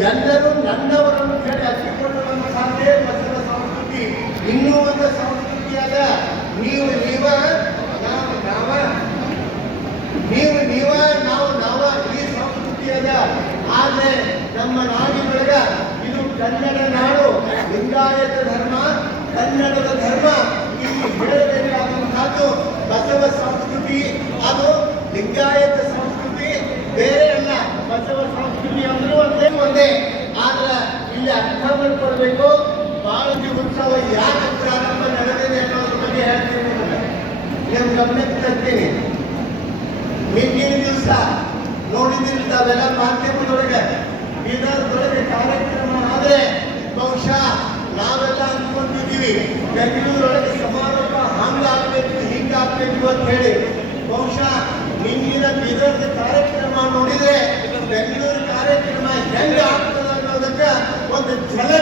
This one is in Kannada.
ಎಲ್ಲರೂ ನನ್ನವರನ್ನು ಹೇಳಿ ಹಚ್ಚಿಕೊಳ್ಳುವಂತ ಸಾಧ್ಯ ಮಸದ ಸಂಸ್ಕೃತಿ. ಇನ್ನೂ ಒಂದು ಸಂಸ್ಕೃತಿ ಅದ ನೀವು ನೀವ, ನಾವು ನಾವ. ನೀವು ನೀವ, ನಾವು ನಾವ ಈ ಸಂಸ್ಕೃತಿ ಅದ. ಆದ್ರೆ ನಮ್ಮ ನಾಡಿನೊಳಗ ಇದು ಕನ್ನಡ ನಾಡು, ಲಿಂಗಾಯತ ಧರ್ಮ, ಕನ್ನಡದ ಧರ್ಮ ಇಲ್ಲಿ ಹೇಳಬೇಕಾದಂತಹದ್ದು ಬಸವ ಸಂಸ್ಕೃತಿ ಅದು ಲಿಂಗಾಯತ ಸಂಸ್ಕೃತಿ ಬೇರೆ ಅಲ್ಲ ಬಸವ ಸಂಸ್ಕೃತಿ ಅಂದ್ರೂ ಒಂದೇ? ಆದ್ರೆ ಇಲ್ಲಿ ಅರ್ಥ ಮಾಡ್ಕೊಳ್ಬೇಕು ಬಾಳಗಿ ಉತ್ಸವ ಯಾಕೆ ಪ್ರಾರಂಭ ನಡೆದಿದೆ ಅನ್ನೋದ್ರ ಬಗ್ಗೆ ಹೇಳ್ತೀನಿ ನಿಮ್ಮ ಗಮನಕ್ಕೆ ತರ್ತೀನಿ. ಹಿಂದಿನ ದಿವಸ ನೋಡಿದ್ದೀನಿ ತಾವೆಲ್ಲ ಮಾಧ್ಯಮದೊಳಗೆ, ಬೀದರ್ದೊಳಗೆ ಕಾರ್ಯಕ್ರಮ ಆದ್ರೆ ಬಹುಶಃ ನಾವೆಲ್ಲ ಅನ್ಕೊಂಡಿದ್ದೀವಿ. ಬೆಂಗಳೂರೊಳಗೆ ಸಮಾರೋಪ ಹಂಗಾಗ್ಬೇಕು, ಹಿಂಗಾಗ್ಬೇಕು ಅಂತ ಹೇಳಿ. ಬಹುಶಃ ಹಿಂದಿನ ಬೀದರ್ದ ಕಾರ್ಯಕ್ರಮ